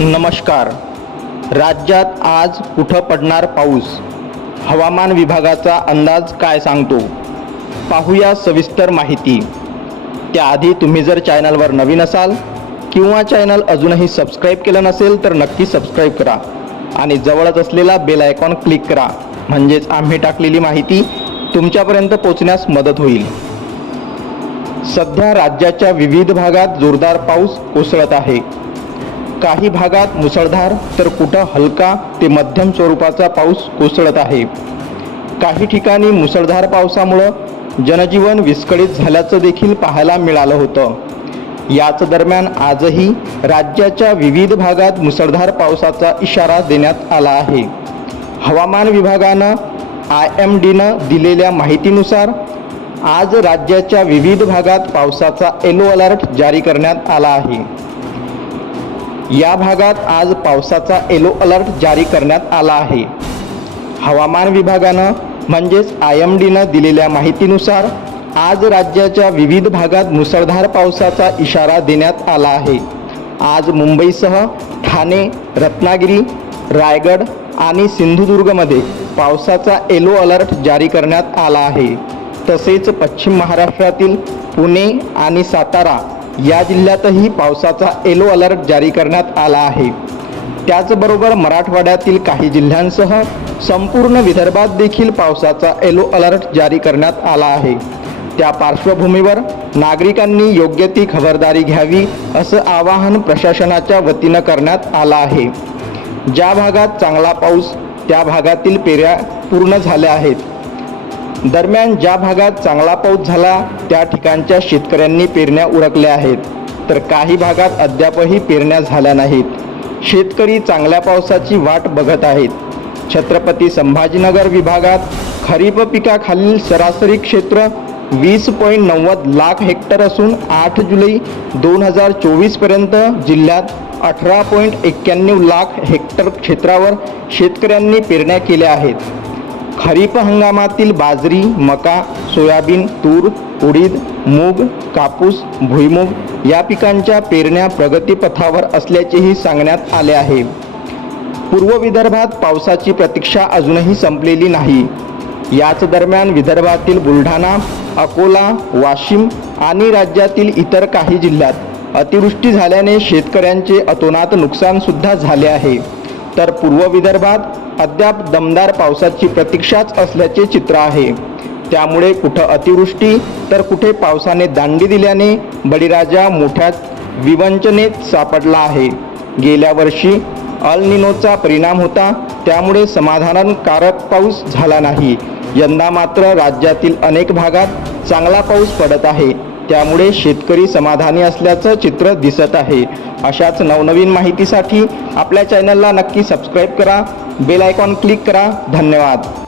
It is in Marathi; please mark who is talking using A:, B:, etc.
A: नमस्कार. राज्यात आज कुठं पडणार पाऊस? हवामान विभागाचा अंदाज काय सांगतो? पाहूया सविस्तर माहिती. त्याआधी तुम्ही जर चॅनलवर नवीन असाल किंवा चॅनल अजूनही सबस्क्राईब केलं नसेल तर नक्की सबस्क्राईब करा आणि जवळच असलेला बेल आयकॉन क्लिक करा. म्हणजेच आम्ही टाकलेली माहिती तुमच्यापर्यंत पोचण्यास मदत होईल. सध्या राज्याच्या विविध भागात जोरदार पाऊस कोसळत आहे. काही भागात मुसळधार तर कुठं हलका ते मध्यम स्वरूपाचा पाऊस कोसळत आहे. काही ठिकाणी मुसळधार पावसामुळं जनजीवन विस्कळीत झाल्याचं देखील पाहायला मिळालं होतं. याच दरम्यान आजही राज्याच्या विविध भागात मुसळधार पावसाचा इशारा देण्यात आला आहे. हवामान विभागानं आय एम डीनं दिलेल्या माहितीनुसार आज राज्याच्या विविध भागात पावसाचा येलो अलर्ट जारी करण्यात आला आहे. या भागात आज पावसाचा येलो अलर्ट जारी करण्यात आला आहे. हवामान विभागानं म्हणजेच आय एम डीनं दिलेल्या माहितीनुसार आज राज्याच्या विविध भागात मुसळधार पावसाचा इशारा देण्यात आला आहे. आज मुंबईसह ठाणे रत्नागिरी रायगड आणि सिंधुदुर्गमध्ये पावसाचा येलो अलर्ट जारी करण्यात आला आहे. तसेच पश्चिम महाराष्ट्रातील पुणे आणि सातारा या जिल्ह्यातही पावसाचा येलो अलर्ट जारी करण्यात आला आहे. त्याचबरोबर मराठवाड्यातील काही जिल्ह्यांसह संपूर्ण विदर्भात देखील पावसाचा येलो अलर्ट जारी करण्यात आला आहे. त्या पार्श्वभूमीवर नागरिकांनी योग्य ती खबरदारी घ्यावी असं आवाहन प्रशासनाच्या वतीनं करण्यात आलं आहे. ज्या भागात चांगला पाऊस त्या भागातील पेऱ्या पूर्ण झाल्या आहेत. दरम्यान ज्या भागात चांगला पाऊस झाला त्या ठिकाणच्या शेतकऱ्यांनी पेरण्या उरकल्या आहेत. तर काही भागात अद्यापही पेरण्या झाल्या नाहीत. शेतकरी चांगल्या पावसाची वाट बघत आहेत. छत्रपती संभाजीनगर विभागात खरीप पिकाखालील सरासरी क्षेत्र वीस पॉईंट नव्वद लाख हेक्टर असून आठ जुलै दोन हजार चोवीसपर्यंत जिल्ह्यात अठरा पॉईंट एक्क्याण्णव लाख हेक्टर क्षेत्रावर शेतकऱ्यांनी पेरण्या केल्या आहेत. खरीप हंगामातील बाजरी मका सोयाबीन तूर उडीद मूग कापूस भुईमूग या पिकांच्या पेरण्या प्रगतीपथावर असल्याचेही सांगण्यात आले आहे. पूर्व विदर्भात पावसाची प्रतीक्षा अजूनही संपलेली नाही. याच दरम्यान विदर्भातील बुलढाणा अकोला वाशिम आणि राज्यातील इतर काही जिल्ह्यात अतिवृष्टी झाल्याने शेतकऱ्यांचे अतोनात नुकसानसुद्धा झाले आहे. तर पूर्व विदर्भात अद्याप दमदार पावसाची प्रतीक्षाच असल्याचे चित्र आहे. त्यामुळे कुठं अतिवृष्टी तर कुठे पावसाने दांडी दिल्याने बळीराजा मोठ्या विवंचनेत सापडला आहे. गेल्या वर्षी अल निनोचा परिणाम होता त्यामुळे समाधानकारक पाऊस झाला नाही. यंदा मात्र राज्यातील अनेक भागात चांगला पाऊस पडत आहे. त्यामुळे शेतकरी समाधानी असल्याचं चित्र दिसत आहे. अशाच नवनवीन माहितीसाठी आपल्या चॅनलला नक्की सबस्क्राईब करा. बेल आयकॉन क्लिक करा. धन्यवाद.